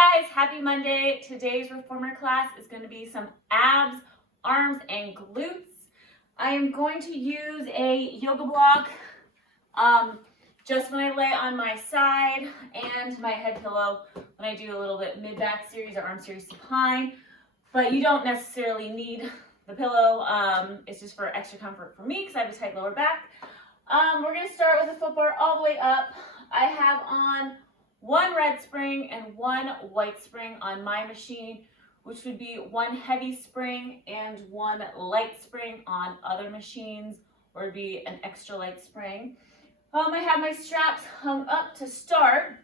guys, happy Monday. Today's reformer class is going to be some abs, arms, and glutes. I am going to use a yoga block just when I lay on my side and my head pillow when I do a little bit mid-back series or arm series supine, but you don't necessarily need the pillow. It's just for extra comfort for me because I have a tight lower back. We're going to start with a foot bar all the way up. I have on one red spring and one white spring on my machine, which would be one heavy spring and one light spring on other machines, or it'd be an extra light spring. I have my straps hung up to start.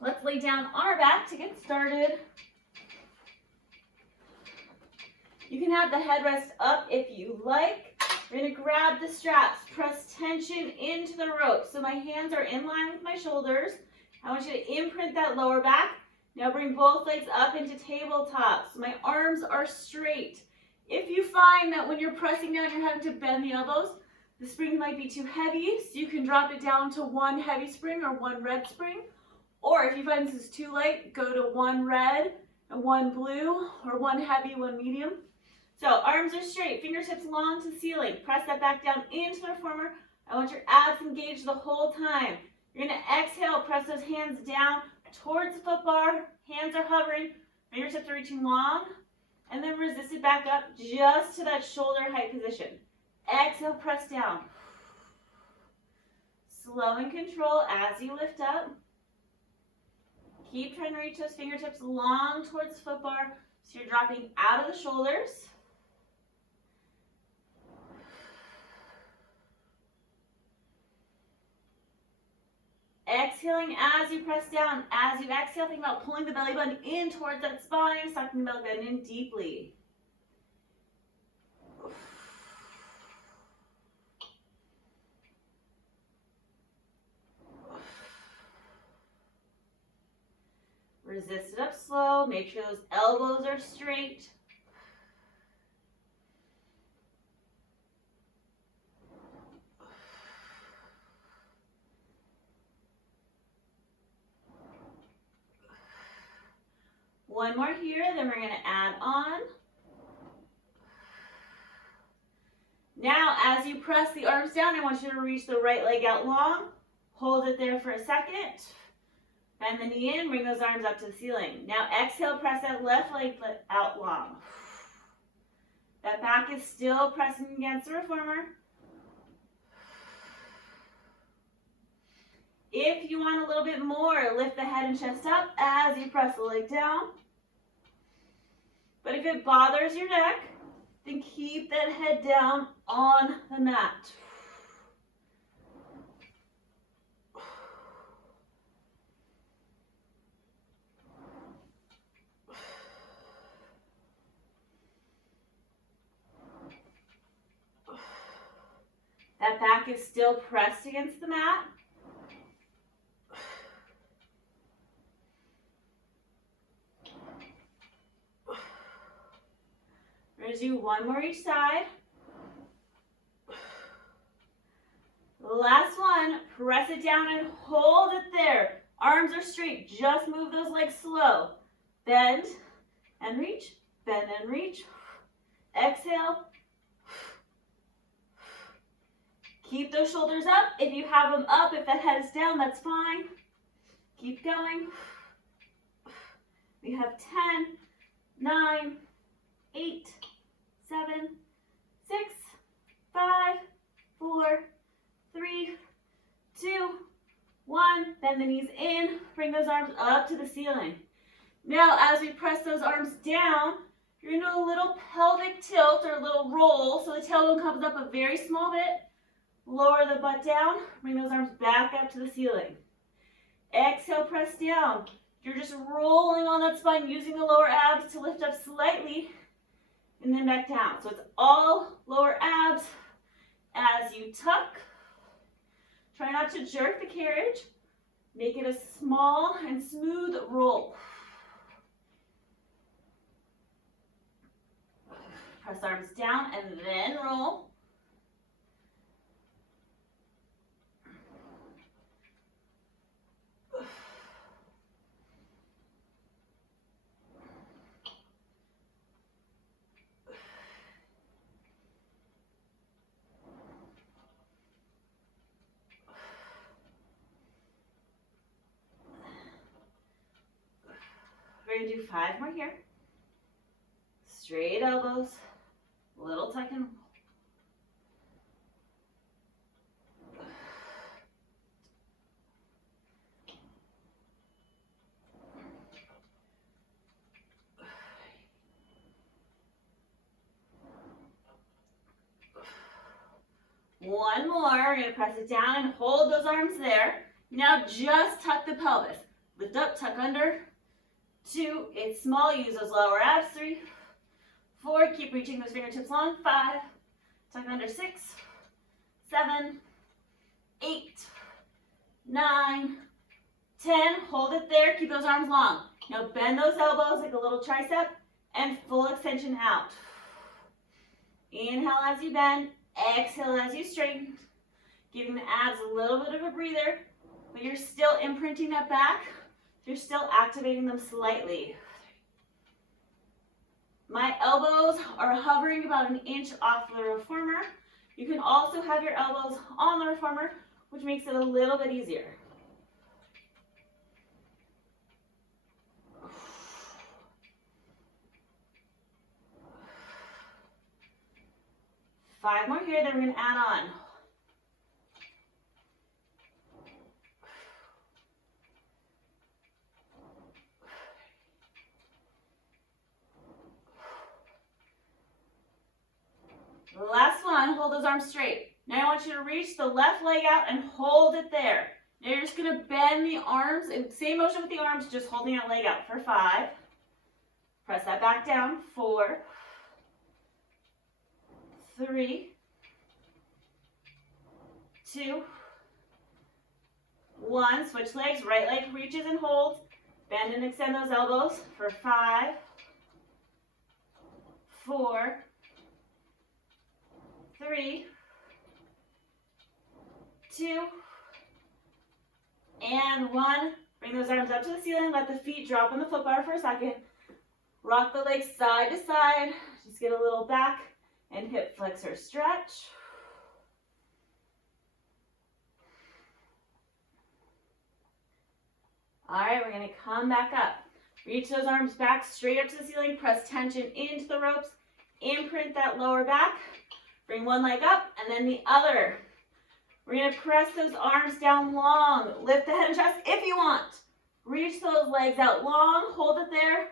Let's lay down on our back to get started. You can have the headrest up if you like. We're going to grab the straps, press tension into the rope. So my hands are in line with my shoulders. I want you to imprint that lower back. Now bring both legs up into tabletop. So my arms are straight. If you find that when you're pressing down, you're having to bend the elbows, the spring might be too heavy, so you can drop it down to one heavy spring or one red spring. Or if you find this is too light, go to one red and one blue, or one heavy, one medium. So arms are straight, fingertips long to the ceiling. Press that back down into the reformer. I want your abs engaged the whole time. You're going to exhale, press those hands down towards the foot bar. Hands are hovering, fingertips are reaching long, and then resist it back up just to that shoulder height position. Exhale, press down. Slow and control as you lift up. Keep trying to reach those fingertips long towards the foot bar so you're dropping out of the shoulders. Exhaling as you press down. As you exhale, think about pulling the belly button in towards that spine, sucking the belly button in deeply. Resist it up slow. Make sure those elbows are straight. One more here, then we're going to add on. Now, as you press the arms down, I want you to reach the right leg out long. Hold it there for a second. Bend the knee in, bring those arms up to the ceiling. Now exhale, press that left leg out long. That back is still pressing against the reformer. If you want a little bit more, lift the head and chest up as you press the leg down. But if it bothers your neck, then keep that head down on the mat. That back is still pressed against the mat. We're going to do one more each side. Last one, press it down and hold it there. Arms are straight, just move those legs slow. Bend and reach, bend and reach. Exhale. Keep those shoulders up. If you have them up, if that head is down, that's fine. Keep going. We have 10, 9, 8, 7, 6, 5, 4, 3, 2, 1. Bend the knees in. Bring those arms up to the ceiling. Now, as we press those arms down, you're going to do a little pelvic tilt or a little roll. So the tailbone comes up a very small bit. Lower the butt down. Bring those arms back up to the ceiling. Exhale, press down. You're just rolling on that spine, using the lower abs to lift up slightly, and then back down. So it's all lower abs as you tuck. Try not to jerk the carriage. Make it a small and smooth roll. Press arms down and then roll. We're going to do 5 more here. Straight elbows, little tuck and roll. One more. We're going to press it down and hold those arms there. Now just tuck the pelvis. Lift up, tuck under. 2, it's small, use those lower abs. 3, 4, keep reaching those fingertips long. 5, tuck under. 6, 7, 8, 9, 10. Hold it there, keep those arms long. Now bend those elbows like a little tricep and full extension out. Inhale as you bend, exhale as you straighten. Giving the abs a little bit of a breather, but you're still imprinting that back. You're still activating them slightly. My elbows are hovering about an inch off the reformer. You can also have your elbows on the reformer, which makes it a little bit easier. Five more here, then we're going to add on. Last one, hold those arms straight. Now I want you to reach the left leg out and hold it there. Now you're just going to bend the arms, and same motion with the arms, just holding that leg out for 5. Press that back down. 4, 3, 2, 1. Switch legs, right leg reaches and holds. Bend and extend those elbows for 5, 4, 3, 2, and 1. Bring those arms up to the ceiling. Let the feet drop on the foot bar for a second. Rock the legs side to side. Just get a little back and hip flexor stretch. All right, we're going to come back up. Reach those arms back straight up to the ceiling. Press tension into the ropes. Imprint that lower back. Bring one leg up and then the other. We're going to press those arms down long. Lift the head and chest if you want. Reach those legs out long. Hold it there.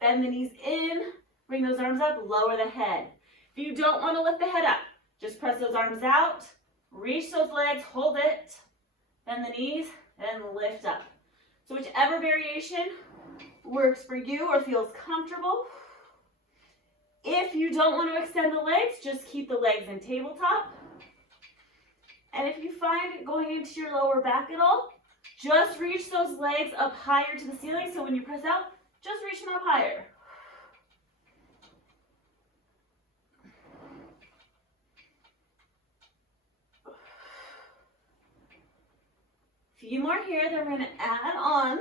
Bend the knees in. Bring those arms up. Lower the head. If you don't want to lift the head up, just press those arms out. Reach those legs. Hold it. Bend the knees and lift up. So whichever variation works for you or feels comfortable. If you don't want to extend the legs, just keep the legs in tabletop. And if you find it going into your lower back at all, just reach those legs up higher to the ceiling. So when you press out, just reach them up higher. A few more here, then we're going to add on.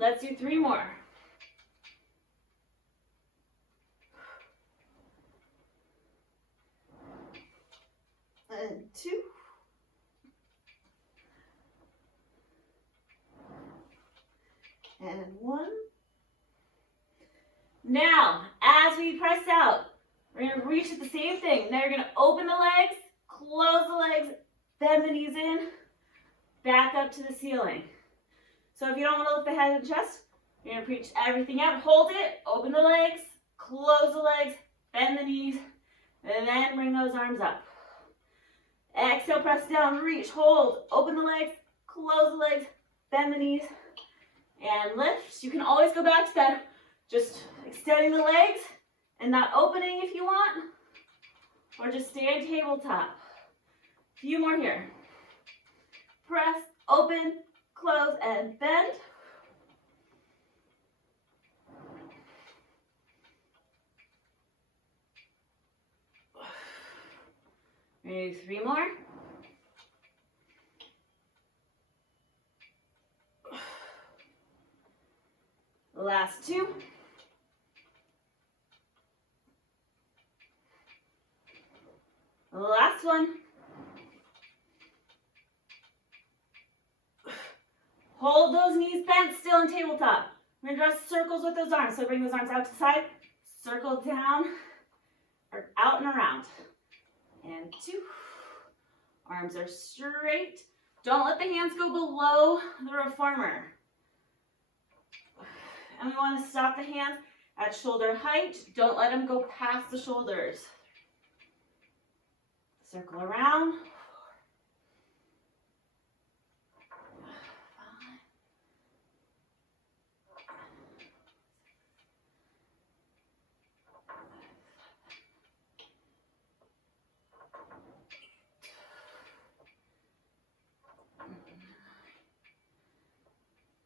Let's do 3 more. And 2. And 1. Now, as we press out, we're going to reach at the same thing. Now you're going to open the legs, close the legs, bend the knees in, back up to the ceiling. So if you don't want to lift the head and chest, you're going to reach everything out. Hold it, open the legs, close the legs, bend the knees, and then bring those arms up. Exhale, press down, reach, hold, open the legs, close the legs, bend the knees, and lift. You can always go back to that, just extending the legs and not opening if you want, or just stay in tabletop. A few more here. Press, open, close, and bend. We're going to do 3 more. Last 2. Last one. Hold those knees bent still in tabletop. We're going to draw circles with those arms. So bring those arms out to the side, circle down, or out and around. And 2. Arms are straight. Don't let the hands go below the reformer. And we want to stop the hands at shoulder height. Don't let them go past the shoulders. Circle around.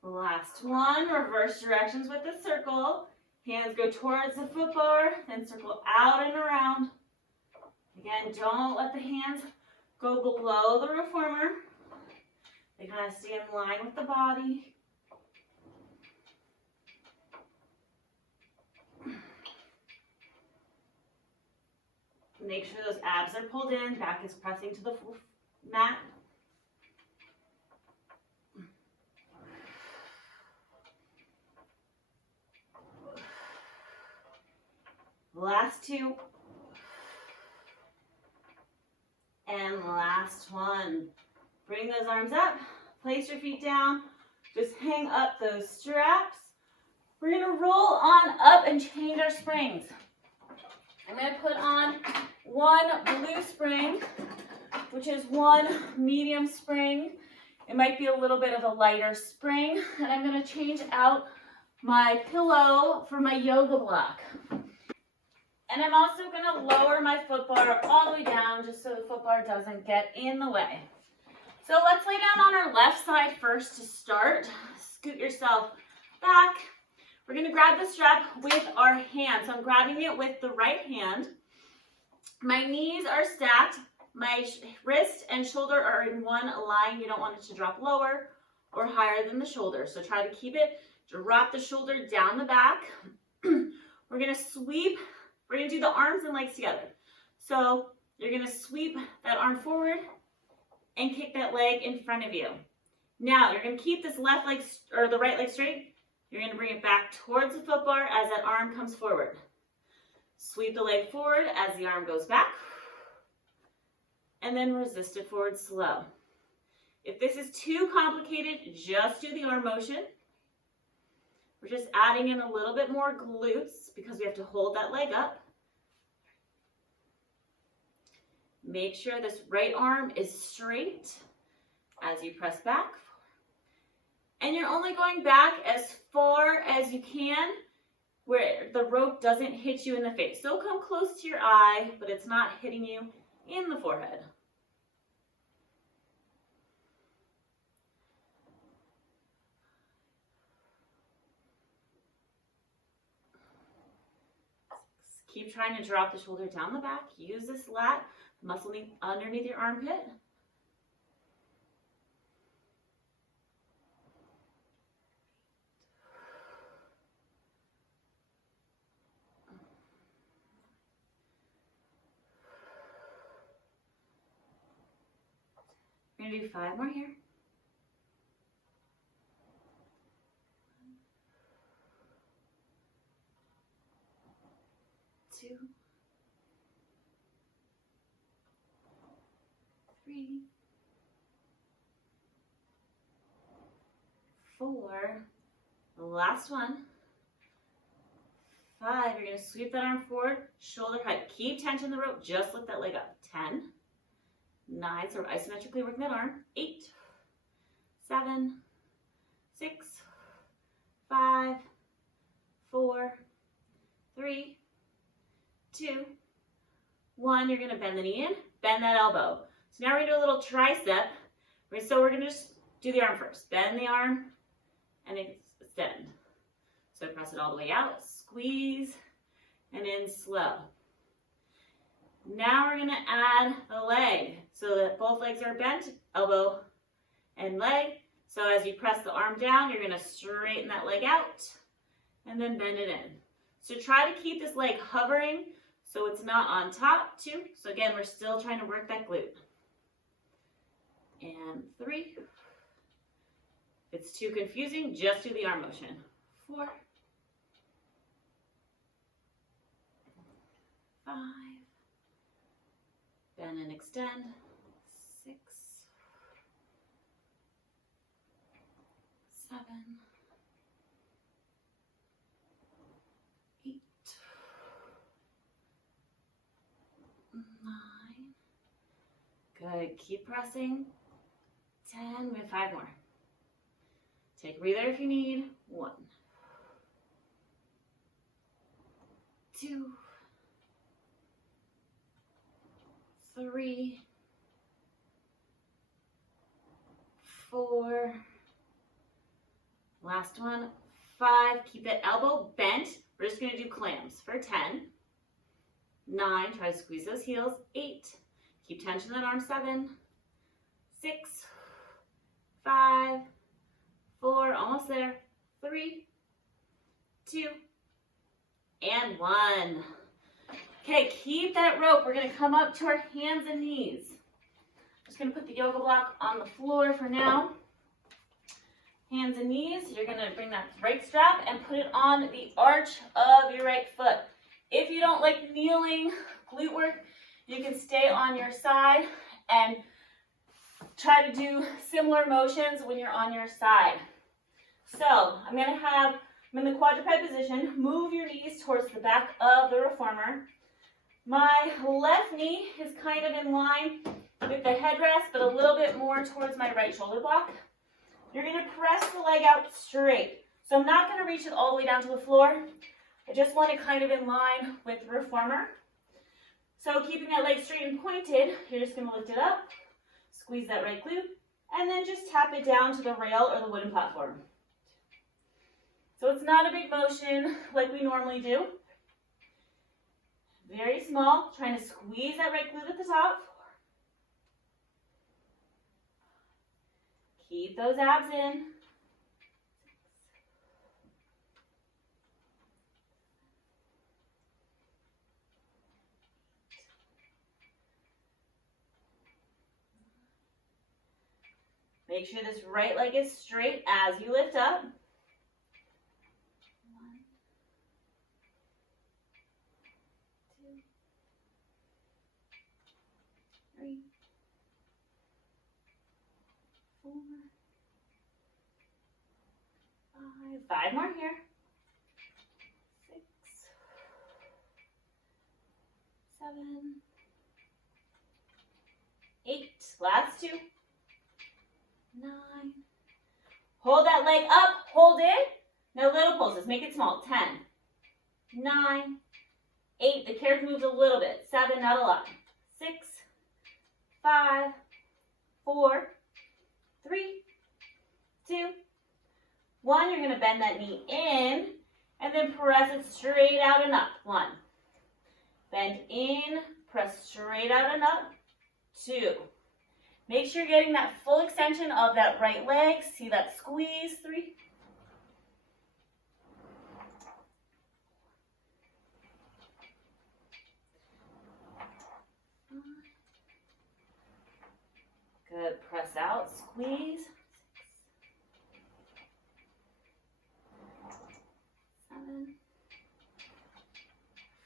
5. Last one, reverse directions with the circle. Hands go towards the foot bar, then circle out and around. Again, don't let the hands go below the reformer. They kind of stay in line with the body. Make sure those abs are pulled in, back is pressing to the mat. Last 2. And last one. Bring those arms up, place your feet down, just hang up those straps. We're gonna roll on up and change our springs. I'm gonna put on one blue spring, which is one medium spring. It might be a little bit of a lighter spring. And I'm gonna change out my pillow for my yoga block. And I'm also gonna lower my foot bar all the way down just so the foot bar doesn't get in the way. So let's lay down on our left side first to start. Scoot yourself back. We're gonna grab the strap with our hand. So I'm grabbing it with the right hand. My knees are stacked. My wrist and shoulder are in one line. You don't want it to drop lower or higher than the shoulder. So try to keep it, drop the shoulder down the back. We're gonna sweep. We're gonna do the arms and legs together. So you're gonna sweep that arm forward and kick that leg in front of you. Now you're gonna keep this left leg or the right leg straight. You're gonna bring it back towards the foot bar as that arm comes forward. Sweep the leg forward as the arm goes back. And then resist it forward slow. If this is too complicated, just do the arm motion. We're just adding in a little bit more glutes because we have to hold that leg up. Make sure this right arm is straight as you press back. And you're only going back as far as you can where the rope doesn't hit you in the face. So come close to your eye, but it's not hitting you in the forehead. Keep trying to drop the shoulder down the back. Use this lat muscle underneath your armpit. We're going to do 5 more here. 2, 3, 4, the last one. 5, you're going to sweep that arm forward, shoulder height. Keep tension in the rope, just lift that leg up. 10, 9, so we're isometrically working that arm. 8, 7, 6, 5, 4, 3, 2, 1. You're going to bend the knee in, bend that elbow. So now we're going to do a little tricep. So we're going to just do the arm first. Bend the arm and extend. So press it all the way out, squeeze, and in slow. Now we're going to add the leg so that both legs are bent, elbow and leg. So as you press the arm down, you're going to straighten that leg out and then bend it in. So try to keep this leg hovering so it's not on top. 2. So again, we're still trying to work that glute. And 3. If it's too confusing, just do the arm motion. 4. 5. Bend and extend. 6. 7. 8. 9. Good. Keep pressing. 10. We have 5 more. Take a breather if you need. 1. 2. 3. 4. Last one. 5. Keep that elbow bent. We're just going to do clams for 10. 9. Try to squeeze those heels. 8. Keep tension in that arm. 7. 6. 5. 4. Almost there. 3. 2. And 1. Okay, keep that rope. We're going to come up to our hands and knees. Just going to put the yoga block on the floor for now. Hands and knees. You're going to bring that right strap and put it on the arch of your right foot. If you don't like kneeling glute work, you can stay on your side and try to do similar motions when you're on your side. So I'm in the quadruped position. Move your knees towards the back of the reformer. My left knee is kind of in line with the headrest, but a little bit more towards my right shoulder block. You're going to press the leg out straight. So I'm not going to reach it all the way down to the floor. I just want it kind of in line with the reformer. So keeping that leg straight and pointed, you're just going to lift it up, squeeze that right glute, and then just tap it down to the rail or the wooden platform. So it's not a big motion like we normally do. Very small, trying to squeeze that right glute at the top. Keep those abs in. 8. Make sure this right leg is straight as you lift up. 1, 2, 3, 4, 5. 5 more here. 6, 7, 8. Last 2. 9. Hold that leg up. Hold it. Now little pulses. Make it small. 10. 9. 8. The carriage moves a little bit. 7. Not a lot. 6. 5. 4. 3. 2. 1. You're going to bend that knee in and then press it straight out and up. 1. Bend in. Press straight out and up. 2. Make sure you're getting that full extension of that right leg. See that squeeze. 3. 5. Good. Press out. Squeeze. 6. 7.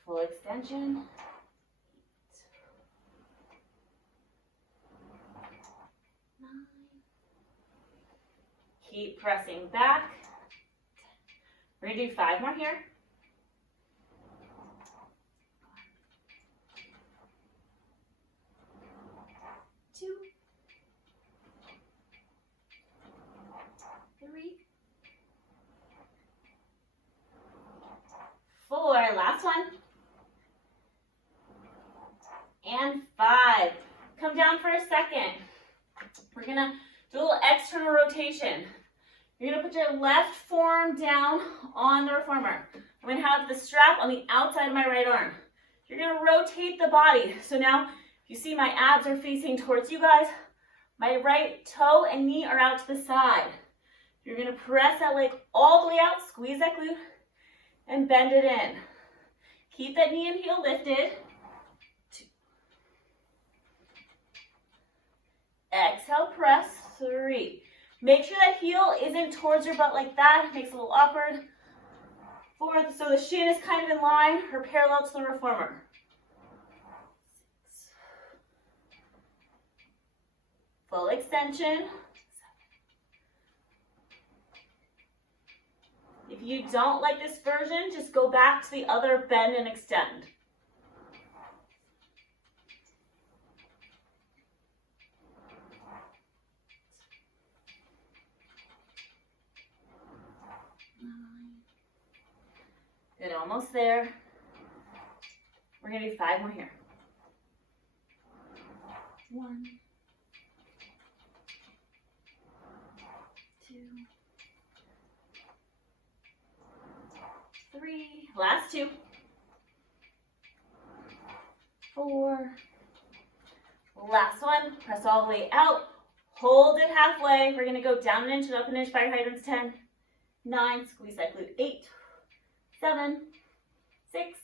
Full extension. 8. 9. Keep pressing back. We're going to do 5 more here. 2. 3. 4. Last one. And 5. Come down for a second. We're going to do a little external rotation. You're going to put your left forearm down on the reformer. I'm going to have the strap on the outside of my right arm. You're going to rotate the body. So now, if you see my abs are facing towards you guys, my right toe and knee are out to the side. You're going to press that leg all the way out, squeeze that glute, and bend it in. Keep that knee and heel lifted. 2. Exhale, press. 3. Make sure that heel isn't towards your butt like that. It makes it a little awkward. 4. So the shin is kind of in line or parallel to the reformer. 6. Full extension. 7. If you don't like this version, just go back to the other bend and extend. 9. Good, almost there. We're gonna do 5 more here. 1, 2, 3, last 2, 4, last one, press all the way out, hold it halfway, we're gonna go down an inch and up an inch, fire hydrants, 10, 9, squeeze that glute, 8, 7, 6,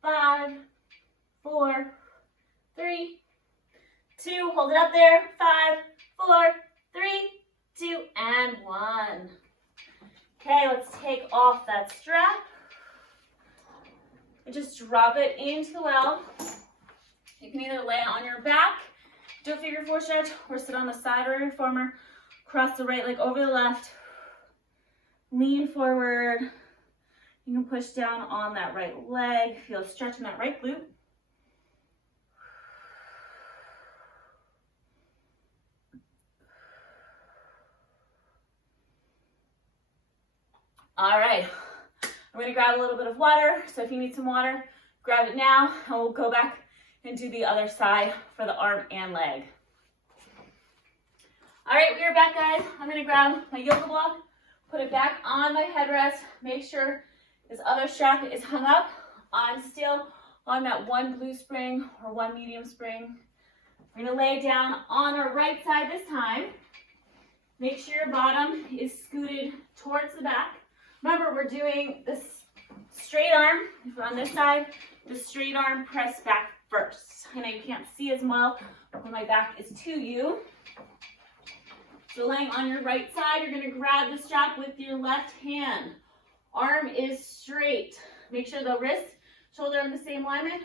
5, 4, 3, 2, hold it up there, 5, 4, 3, 2, and 1. Okay, let's take off that strap and just drop it into the well. You can either lay on your back, do a figure 4 stretch, or sit on the side or reformer, cross the right leg over the left, lean forward. You can push down on that right leg, feel a stretch in that right glute. All right, I'm gonna grab a little bit of water. So if you need some water, grab it now, and we'll go back and do the other side for the arm and leg. All right, we are back, guys. I'm gonna grab my yoga block, put it back on my headrest, make sure this other strap is hung up. I'm still on that 1 blue spring or 1 medium spring. We're gonna lay down on our right side this time. Make sure your bottom is scooted towards the back. Remember, we're doing this straight arm. If we're on this side, the straight arm press back first. I know you can't see as well when my back is to you. So laying on your right side, you're gonna grab the strap with your left hand. Arm is straight. Make sure the wrist, shoulder in the same alignment.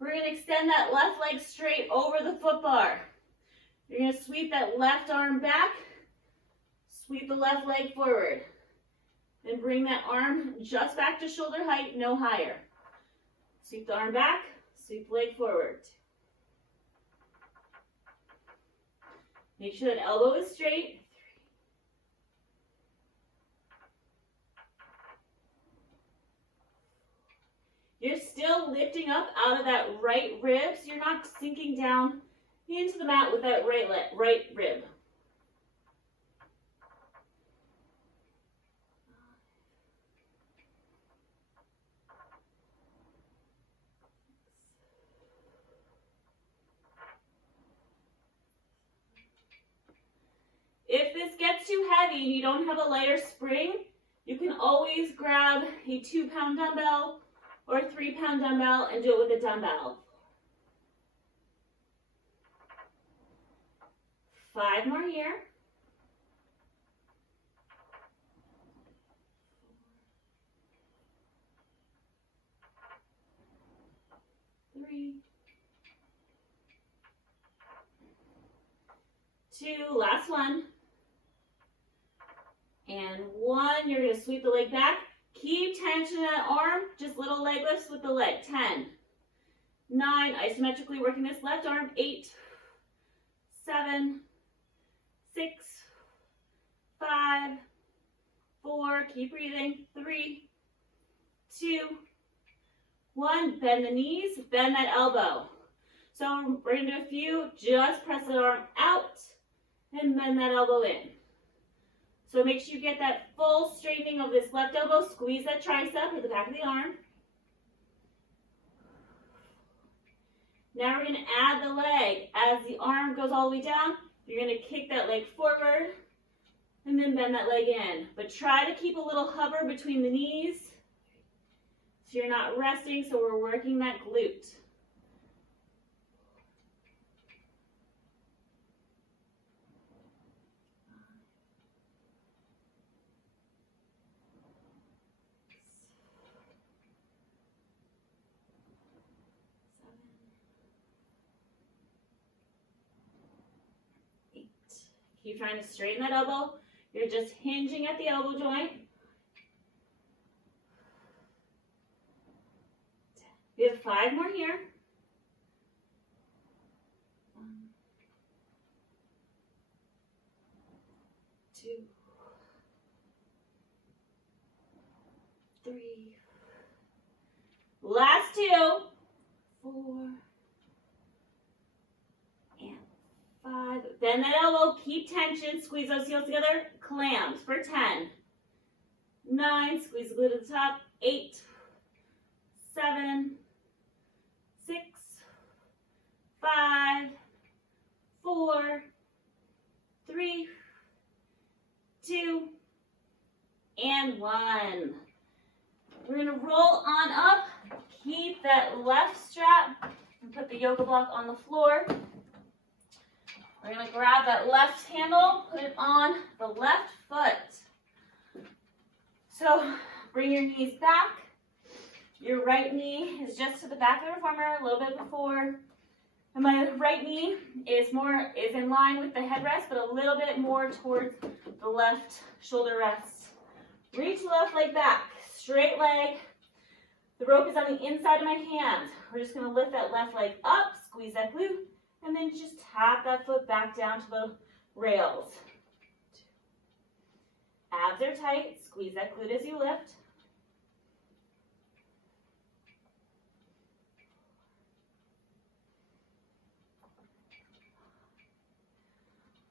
We're gonna extend that left leg straight over the foot bar. You're gonna sweep that left arm back, sweep the left leg forward. Then bring that arm just back to shoulder height, no higher. Sweep the arm back, sweep the leg forward. Make sure that elbow is straight. 3. You're still lifting up out of that right rib, so you're not sinking down into the mat with that right rib. 6. If this gets too heavy and you don't have a lighter spring, you can always grab a 2-pound dumbbell or a 3-pound dumbbell and do it with a dumbbell. 5 more here. 3, 2, last one. And 1, you're gonna sweep the leg back. Keep tension in that arm, just little leg lifts with the leg. 10, 9, isometrically working this left arm. 8, 7, 6, 5, 4, keep breathing. 3, 2, 1, bend the knees, bend that elbow. So we're gonna do a few, just press the arm out and bend that elbow in. So make sure you get that full straightening of this left elbow. Squeeze that tricep or the back of the arm. Now we're going to add the leg. As the arm goes all the way down, you're going to kick that leg forward and then bend that leg in. But try to keep a little hover between the knees. So you're not resting, so we're working that glute. Keep trying to straighten that elbow. You're just hinging at the elbow joint. We have 5 more here. 1, 2, 3. Last 2. 4. And 5. Bend that elbow. Keep tension. Squeeze those heels together. Clams for 10. 9. Squeeze the glute at the top. 8. 7. 6. 5. 4. 3. 2. And 1. We're going to roll on up. Keep that left strap and put the yoga block on the floor. We're going to grab that left handle, put it on the left foot. So bring your knees back. Your right knee is just to the back of the reformer, a little bit before. And my right knee is in line with the headrest, but a little bit more towards the left shoulder rest. Reach left leg back, straight leg. The rope is on the inside of my hands. We're just going to lift that left leg up, squeeze that glute, and then just tap that foot back down to the rails. Abs are tight. Squeeze that glute as you lift.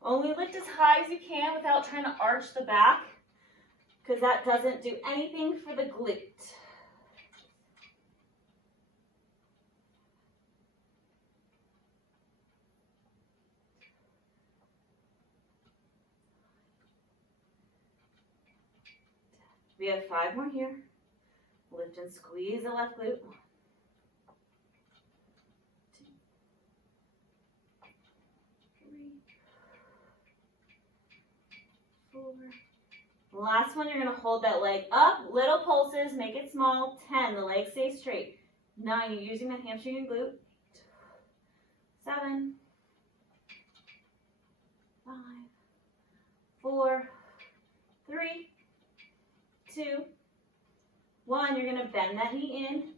Only lift as high as you can without trying to arch the back, because that doesn't do anything for the glute. We have 5 more here. Lift and squeeze the left glute. 1, 2, 3, 4. Last one, you're going to hold that leg up. Little pulses, make it small. 10, the leg stays straight. 9, you're using that hamstring and glute. 7, 5, 4, 3, 2, 1. You're going to bend that knee in.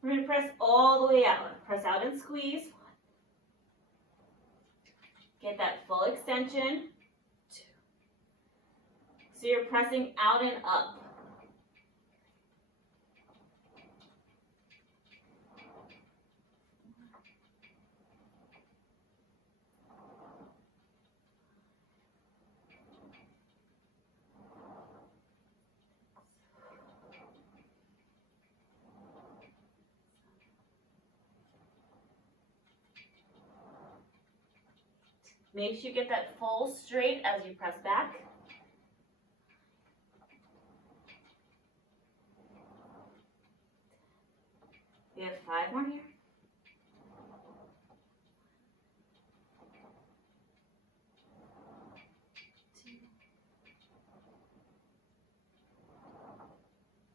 We're going to press all the way out. Press out and squeeze. 1. Get that full extension. 2. So you're pressing out and up. Make sure you get that full straight as you press back. We have 5 more here. 2,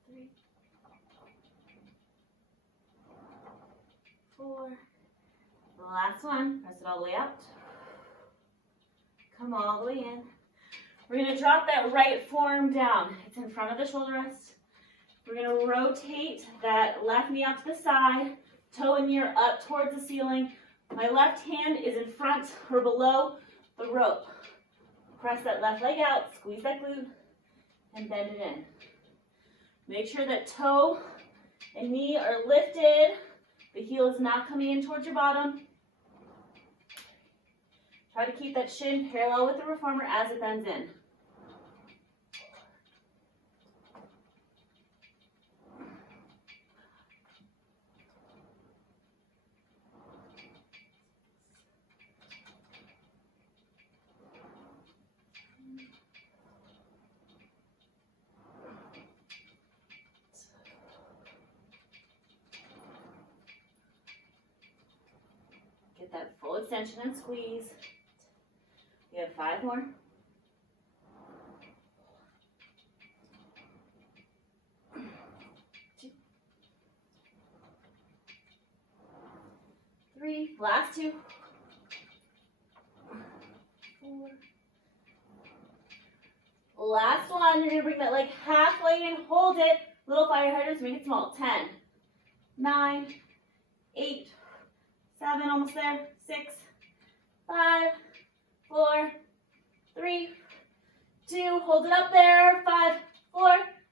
3, 4. The last one, press it all the way out. Come all the way in. We're going to drop that right forearm down. It's in front of the shoulder rest. We're going to rotate that left knee out to the side, toe and ear up towards the ceiling. My left hand is in front or below the rope. Press that left leg out, squeeze that glute, and bend it in. Make sure that toe and knee are lifted. The heel is not coming in towards your bottom. Try to keep that shin parallel with the reformer as it bends in. Full extension and squeeze. We have 5 more. 2, 3, last 2, 4, last one. You're gonna bring that leg halfway in, hold it. Little fire hydrants, make it small. 10, 9, 8, 7, almost there. 6, 5, 4, 3, 2, hold it up there. 5, 4,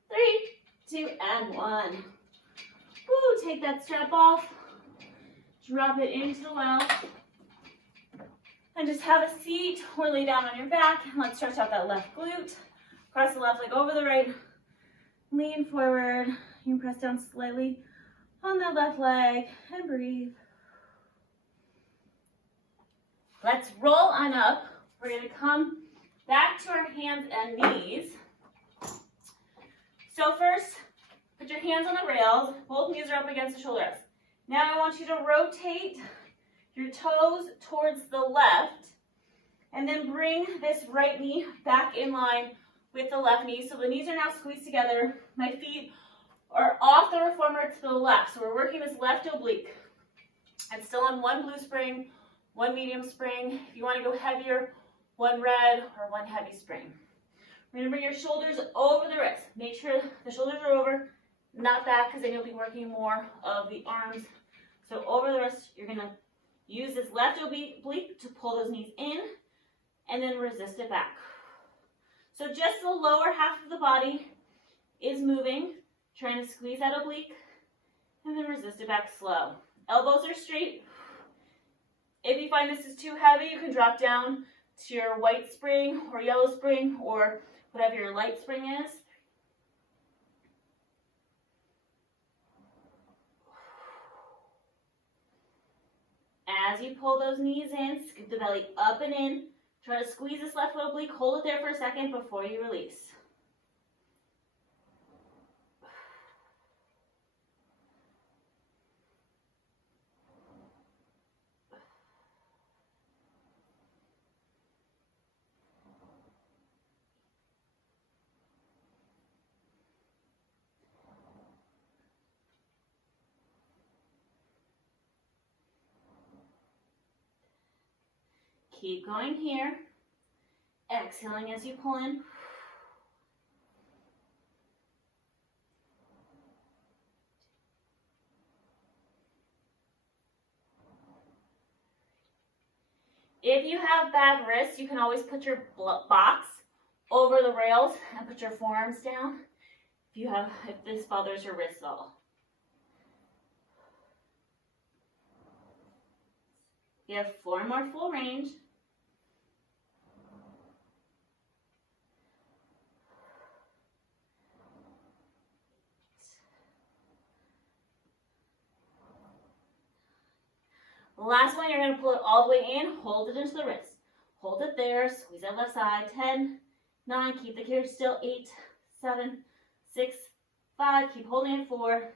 3, 2, and 1. Woo, take that strap off. Drop it into the well. And just have a seat or lay down on your back. And let's stretch out that left glute. Cross the left leg over the right. Lean forward. You can press down slightly on that left leg and breathe. Let's roll on up. We're going to come back to our hands and knees. So first, put your hands on the rails. Both knees are up against the shoulder rest. Now I want you to rotate your toes towards the left, and then bring this right knee back in line with the left knee. So the knees are now squeezed together. My feet are off the reformer to the left. So we're working this left oblique. I'm still on 1 blue spring, 1 medium spring. If you want to go heavier, 1 red or 1 heavy spring. We're going to bring your shoulders over the wrists. Make sure the shoulders are over, not back, because then you'll be working more of the arms. So over the wrist, you're going to use this left oblique to pull those knees in and then resist it back. So just the lower half of the body is moving, trying to squeeze that oblique and then resist it back slow. Elbows are straight. If you find this is too heavy, you can drop down to your white spring or yellow spring or whatever your light spring is. As you pull those knees in, scoop the belly up and in. Try to squeeze this left foot oblique. Hold it there for a second before you release. Keep going here. Exhaling as you pull in. If you have bad wrists, you can always put your box over the rails and put your forearms down if this bothers your wrists at all. You have 4 more full range. Last one, you're going to pull it all the way in, hold it into the wrist. Hold it there, squeeze that left side. 10, 9, keep the carriage still. 8, 7, 6, 5, keep holding it. 4,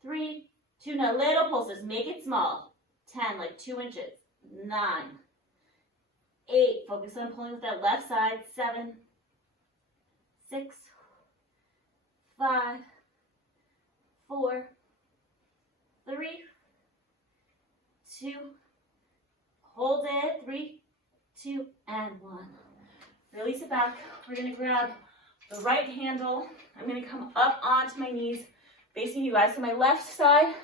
3, 2, now little pulses, make it small. 10, like 2 inches. 9, 8, focus on pulling with that left side. 7, 6, 5, 4, 3, 2, hold it. 3, 2, and 1. Release it back. We're going to grab the right handle. I'm going to come up onto my knees, facing you guys. So my left side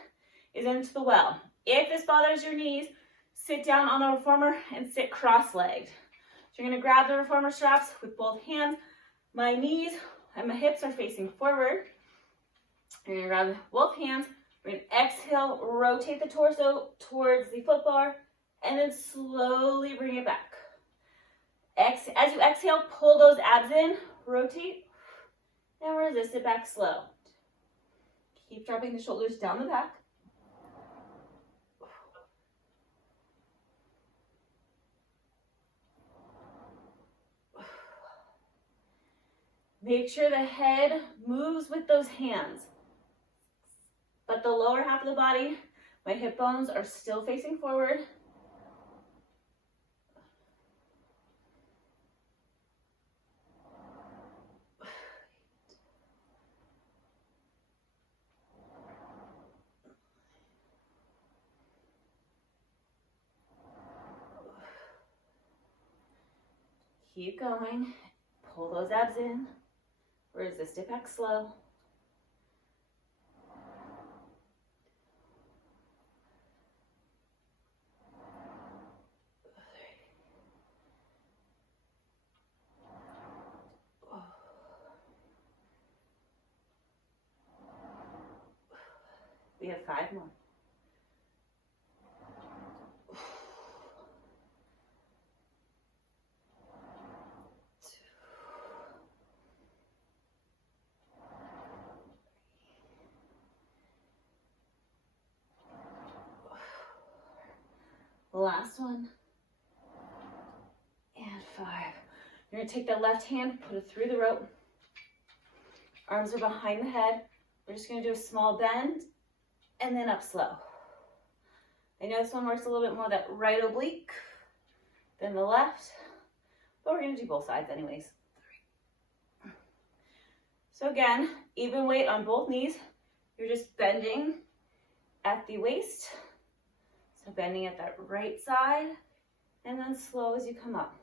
is into the well. If this bothers your knees, sit down on the reformer and sit cross-legged. So you're going to grab the reformer straps with both hands. My knees and my hips are facing forward. You're going to grab both hands. We're going to exhale, rotate the torso towards the foot bar, and then slowly bring it back. As you exhale, pull those abs in, rotate, and resist it back slow. Keep dropping the shoulders down the back. Make sure the head moves with those hands. But the lower half of the body, my hip bones are still facing forward. Keep going. Pull those abs in. Resist it back slow. We have 5 more. Last one. And 5. You're going to take that left hand, put it through the rope. Arms are behind the head. We're just going to do a small bend and then up slow. I know this one works a little bit more that right oblique than the left, but we're going to do both sides anyways. 3. So again, even weight on both knees. You're just bending at the waist. So bending at that right side, and then slow as you come up.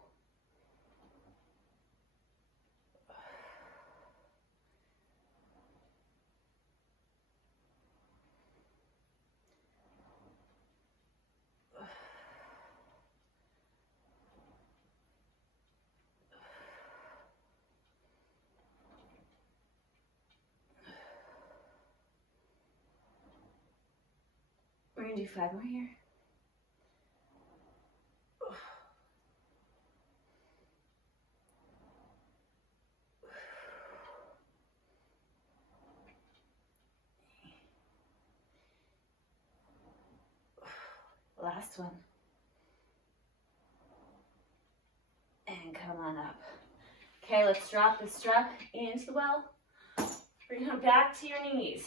We're going to do 5 more here. Last one. And come on up. Okay, let's drop the strap into the well. Bring them back to your knees,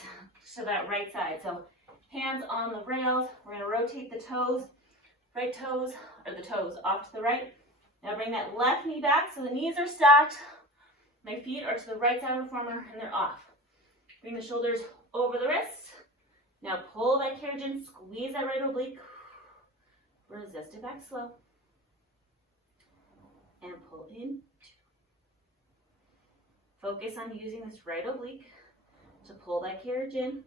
to that right side. So hands on the rails. We're going to rotate the toes, right toes, or the toes off to the right. Now bring that left knee back so the knees are stacked. My feet are to the right side of the reformer and they're off. Bring the shoulders over the wrists. Now pull that carriage in, squeeze that right oblique. Resist it back slow. And pull in. 2. Focus on using this right oblique to pull that carriage in.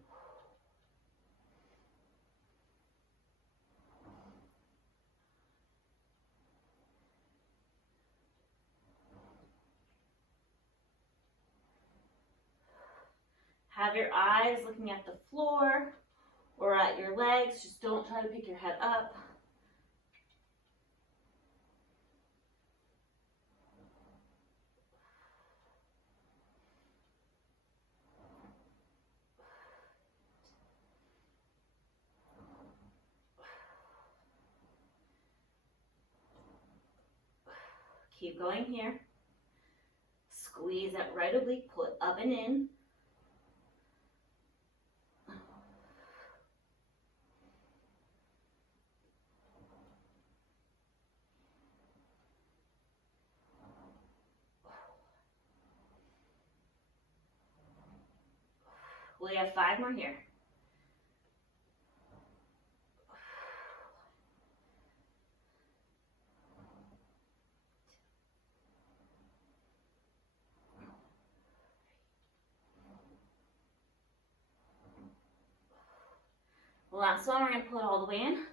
Have your eyes looking at the floor or at your legs. Just don't try to pick your head up. Keep going here. Squeeze that right oblique, pull it up and in. We have 5 more here. Last one, we're going to pull it all the way in.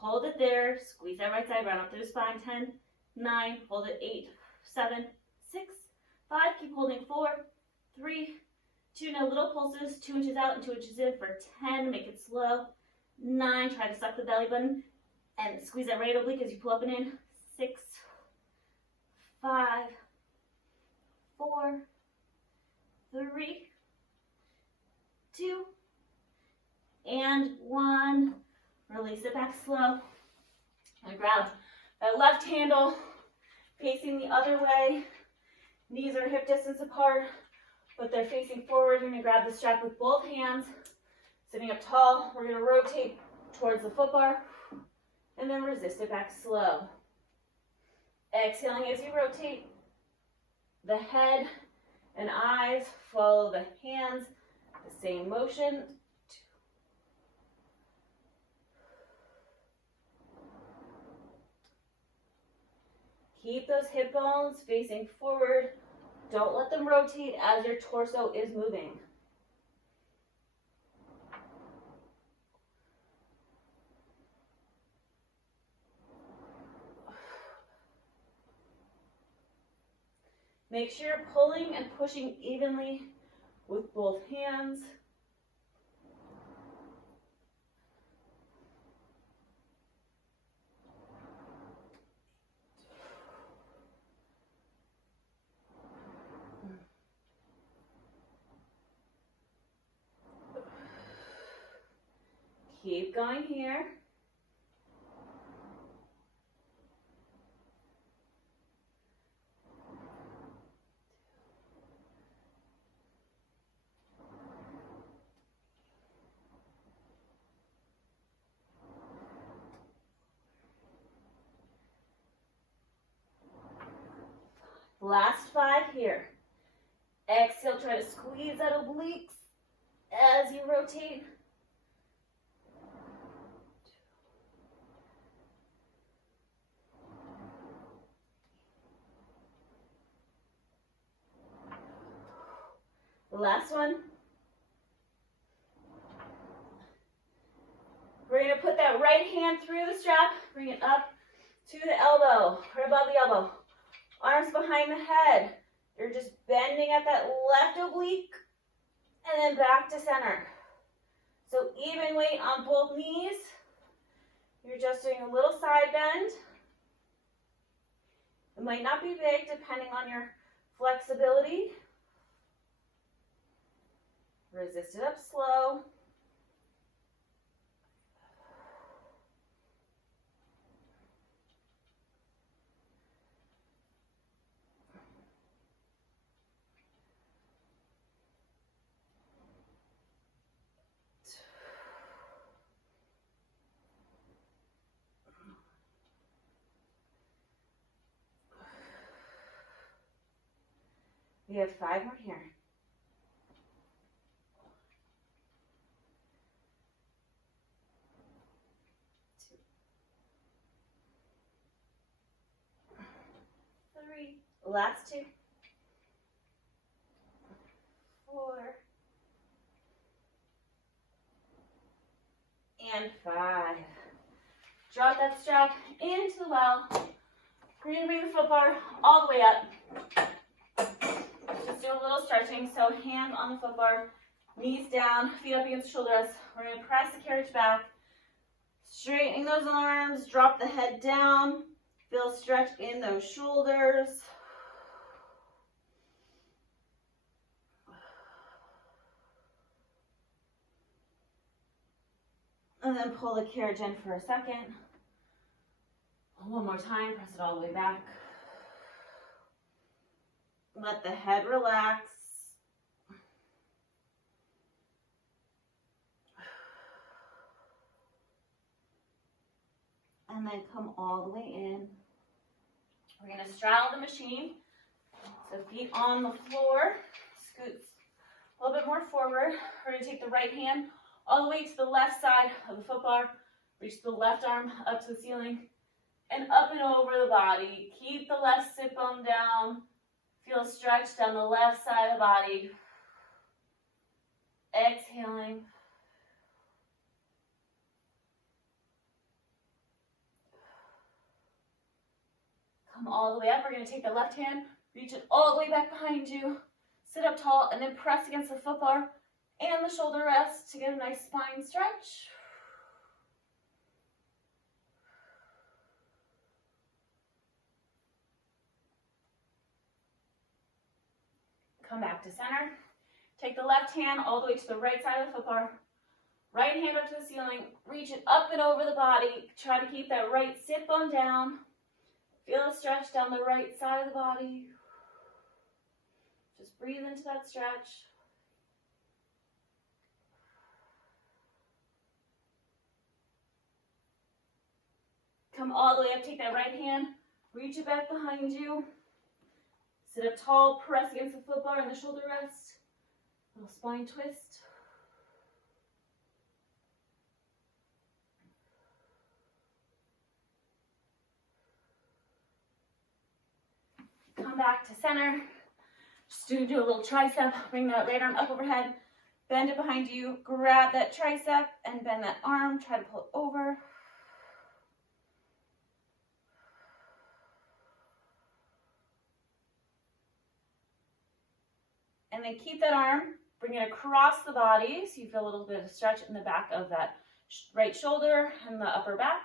Hold it there. Squeeze that right side, round up through the spine. 10, 9, hold it. 8, 7, 6, 5. Keep holding. 4, 3, 2. Now little pulses. 2 inches out and 2 inches in for 10. Make it slow. 9. Try to suck the belly button and squeeze that right oblique as you pull up and in. 6, 5, 4, 3, 2, and 1. Release it back slow. And grab that left handle, facing the other way. Knees are hip distance apart, but they're facing forward. You're going to grab the strap with both hands. Sitting up tall, we're going to rotate towards the foot bar, and then resist it back slow. Exhaling as you rotate. The head and eyes follow the hands, the same motion. Keep those hip bones facing forward. Don't let them rotate as your torso is moving. Make sure you're pulling and pushing evenly with both hands. Keep going here. Last 5 here. Exhale, try to squeeze that obliques as you rotate. The last one. We're going to put that right hand through the strap, bring it up to the elbow, or above the elbow. Arms behind the head. You're just bending at that left oblique, and then back to center. So even weight on both knees. You're just doing a little side bend. It might not be big depending on your flexibility. Resist it up slow. We have 5 more here. 2, 3, last 2, 4, and 5. Drop that strap into the well. We're going to bring the foot bar all the way up. Just do a little stretching, so hand on the foot bar, knees down, feet up against the shoulder rest. We're going to press the carriage back, straightening those arms, drop the head down, feel a stretch in those shoulders. And then pull the carriage in for a second. One more time, press it all the way back. Let the head relax. And then come all the way in. We're going to straddle the machine. So feet on the floor, scoots a little bit more forward. We're going to take the right hand all the way to the left side of the foot bar. Reach the left arm up to the ceiling and up and over the body. Keep the left sit bone down. Feel a stretch down the left side of the body. Exhaling. Come all the way up. We're going to take the left hand, reach it all the way back behind you. Sit up tall and then press against the foot bar and the shoulder rest to get a nice spine stretch. Come back to center. Take the left hand all the way to the right side of the foot bar. Right hand up to the ceiling. Reach it up and over the body. Try to keep that right sit bone down. Feel a stretch down the right side of the body. Just breathe into that stretch. Come all the way up. Take that right hand. Reach it back behind you. Sit up tall, press against the foot bar and the shoulder rest. Little spine twist. come back to center. Just do a little tricep. Bring that right arm up overhead. Bend it behind you. Grab that tricep and bend that arm. Try to pull it over. And then keep that arm. Bring it across the body so you feel a little bit of stretch in the back of that right shoulder and the upper back.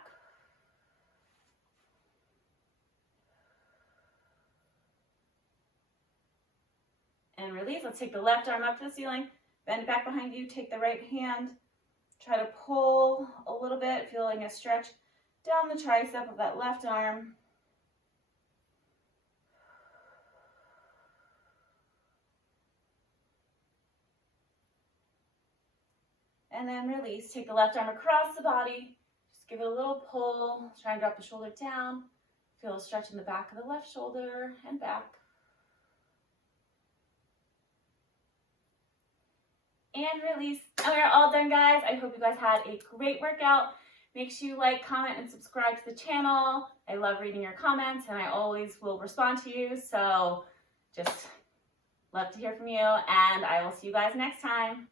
And release. Let's take the left arm up to the ceiling. Bend it back behind you. Take the right hand. Try to pull a little bit, feeling a stretch down the tricep of that left arm. And then release. Take the left arm across the body. Just give it a little pull. Try and drop the shoulder down. Feel a stretch in the back of the left shoulder and back. And release. And we're all done, guys. I hope you guys had a great workout. Make sure you like, comment, and subscribe to the channel. I love reading your comments, and I always will respond to you. So just love to hear from you, and I will see you guys next time.